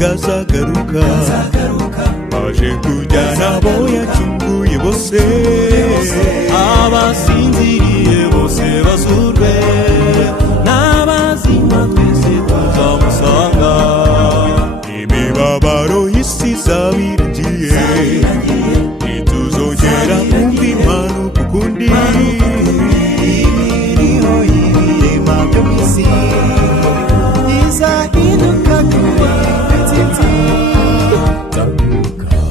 kazagaruka aje kujyana abo yacunguye bose abasinziriye bose bazurwe n'abazima twese tuzamusanga imibabaro y'isi izabirangiye ntituzongera kumva impanuka ukundi imiriho y'ibirema byo mu isi izahinduka kuba inzitzi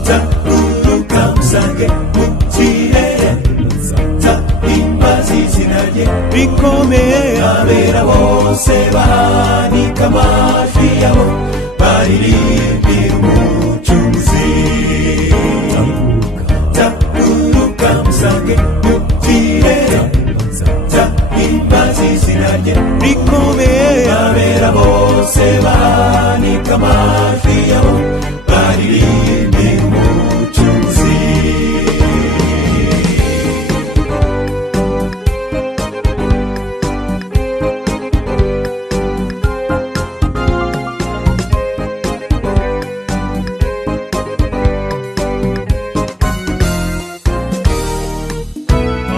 taguruka musange mu kirere tahimbaza izina rye rikomeye abera bose bahanika amajwi yabo baririmbira umucunguzi taguruka musange mu kirere tahimbaza izina rye rikomeye abera bose bahanika amajwi yabo baririmbira umucunguzi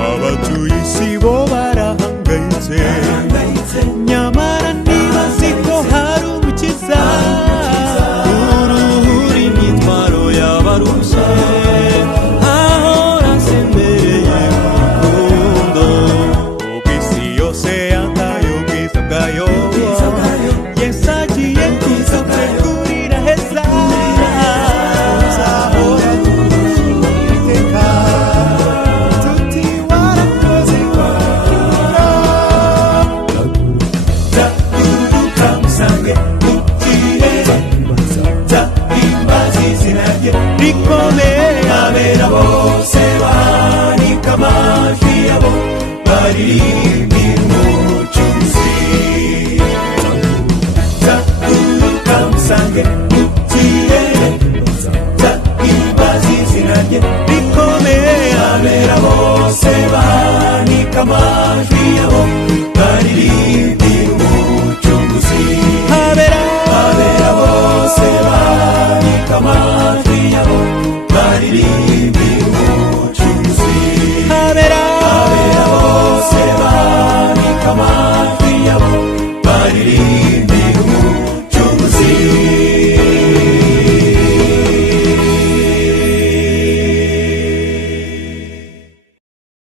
abatuye isi bo barahangayitse nyamara ntibazi ko hari umukiza uruhura imitwaro yabarushe ahora asembereye urukundo ubwo isi yose yantaye ubwiza bwayo yesu agiye kudutegurira heza uzahora iteka tuti warakoze kwakira taguruka musange mu kirere tahimbaza izina rye rikomeye abera bose bahanika amajwi yabo baririmbira umucunguzi taguruka musange mu kirere tahimbaza izina rye rikomeye abera bose bahanika amajwi yabo baririmbira umucunguzi abera bose bahanika amajwi yabo baririmbira umucunguzi abera bose bahanika amajwi yabo baririmbira